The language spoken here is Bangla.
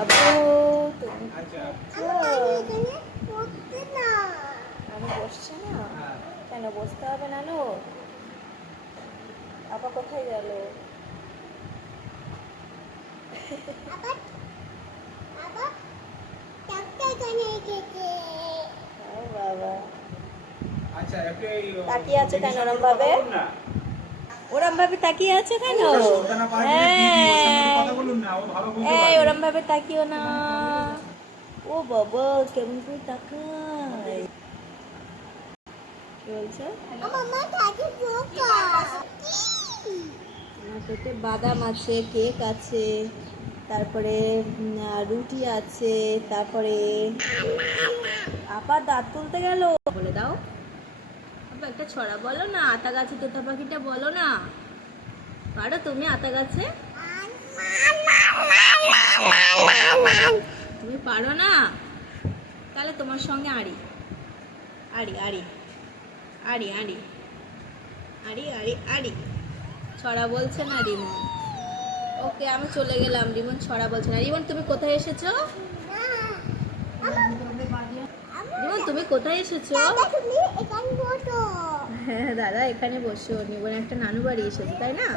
আবু তুমি আচ্ছা আমি বসছি না কেন বসতে হবে না লো আপা কোথায় গেল ও বাবা একটু এই তাকিয়ে আছে কেন ওরম ভাবে? ওরম ভাবে তাকিয়ে আছে কেন ভাবে তাকিও না। ও বাবা, কেমন করে তাকায়। বলছো? বাদাম আছে, কেক আছে, তারপরে রুটি আছে, তারপরে আপা দাঁত তুলতে গেল। বলে দাও। একটা ছড়া বলো না, আতা গাছে তোতা পাখিটা বলো না। পারো তুমি আতা গাছে? তুমি পারো না? তাহলে তোমার সঙ্গে আড়ি। আড়ি আড়ি। আড়ি আড়ি। আড়ি আড়ি আড়ি। ছড়া বলছে না রিমন। ওকে, আমি চলে গেলাম। রিমন ছড়া বলছে না। রিমন, তুমি কোথায় এসেছ? রিমন, তুমি কোথায় এসেছ? হ্যাঁ দাদা, এখানে বসো। নিবন একটা নানু বাড়ি এসেছে, তাই না?